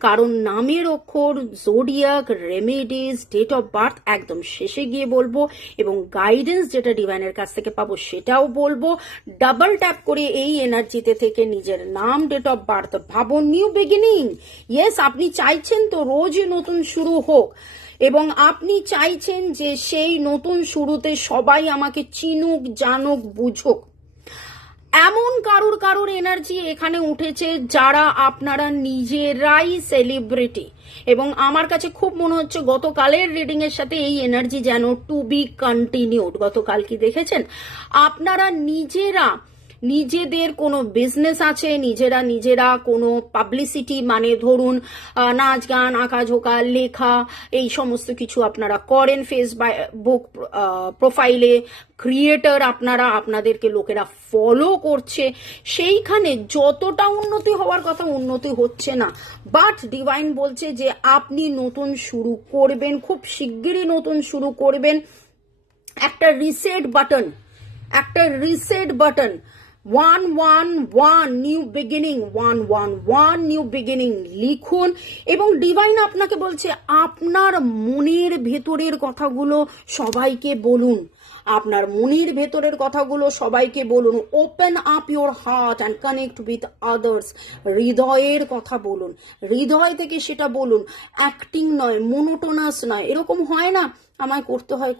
কারণ নামের অক্ষর, zodiac, remedies, date of birth একদম শেষে গিয়ে বলবো, এবং গাইডেন্স যেটা ডিভাইনের কাছ থেকে পাবো সেটাও বলবো। ডাবল ট্যাপ করে এই এনার্জিতে থেকে নিজের নাম, ডেট অফ বার্থ ভাবো। নিউ বিগিনিং, ইয়েস, আপনি চাইছেন তো রোজই নতুন শুরু হোক, এবং আপনি চাইছেন যে সেই নতুন শুরুতে সবাই আমাকে চিনুক, জানুক, বুঝুক। এমন কারুর এনার্জি এখানে উঠেছে যারা আপনারা নিজেরাই সেলিব্রিটি, এবং আমার কাছে খুব মনে হচ্ছে গতকালের রিডিং এর সাথে এই এনার্জি যেন টু বি কন্টিনিউড। গতকাল কি দেখেছেন, আপনারা নিজেরা নিজেদের কোনো বিজনেস আছে, নিজেরা কোনো পাবলিসিটি, মানে ধরুন নাচ গান, আঁকাঝোঁকা, লেখা, এই সমস্ত কিছু আপনারা করেন, ফেসবুক প্রোফাইলে ক্রিয়েটর আপনারা, আপনাদেরকে লোকেরা ফলো করছে, সেইখানে যতটা উন্নতি হওয়ার কথা উন্নতি হচ্ছে না। বাট ডিভাইন বলছে যে আপনি নতুন শুরু করবেন, খুব শিগগিরই নতুন শুরু করবেন। একটা reset button 111 new beginning, 111 new beginning লিখুন। এবং ডিভাইন আপনাকে বলছে আপনার মনের ভেতরের কথাগুলো সবাইকে বলুন, আপনার মনের ভেতরের কথাগুলো সবাইকে বলুন। Open up your heart and connect with others. হৃদয়ের কথা বলুন, হৃদয় থেকে সেটা বলুন, অ্যাক্টিং নয়, মোনোটোনাস নয়। এরকম হয় না, আমায় করতে হয়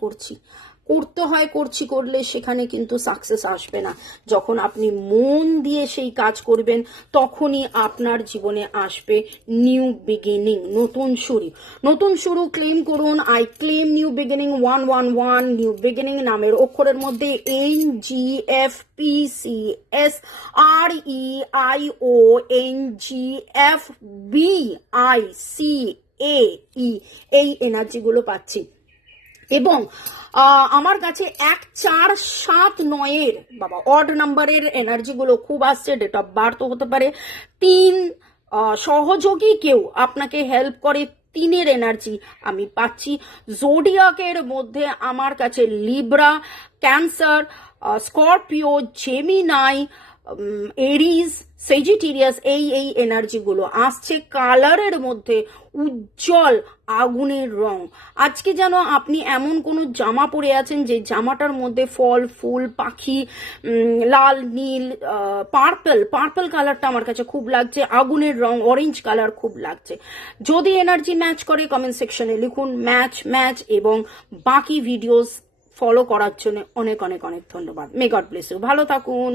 করছি করলে সেখানে কিন্তু সাকসেস আসবে না। যখন আপনি মন দিয়ে সেই কাজ করবেন তখনই আপনার জীবনে আসবে নিউ বিগিনিং, নতুন শুরু ক্লেম করুন। I claim new beginning 111 new beginning. নামের অক্ষরের মধ্যে NGFPCSREIONGFBICAE এই এনার্জিগুলো পাচ্ছি। এবং আমার কাছে 1 4 7 9 বাবা অড নাম্বারের এনার্জিগুলো খুব আসছে। ডেট অফ বার্থ হতে পারে 3, সহযোগী কেউ আপনাকে হেল্প করে, 3-এর এনার্জি আমি পাচ্ছি। জোডিয়াকের মধ্যে আমার কাছে Libra, cancer, Scorpio, Gemini, এরিজ, Sagittarius এই এনার্জিগুলো আসছে। কালারের মধ্যে উজ্জ্বল আগুনের রং। আজকে যেন আপনি এমন কোনো জামা পরে আছেন যে জামাটার মধ্যে ফল, ফুল, পাখি, লাল, নীল, পার্পল কালারটা আমার কাছে খুব লাগছে। আগুনের রং, অরেঞ্জ কালার খুব লাগছে। যদি এনার্জি ম্যাচ করে কমেন্ট সেকশনে লিখুন ম্যাচ, এবং বাকি ভিডিওস ফলো করার জন্য অনেক ধন্যবাদ। May God bless you. ভালো থাকুন।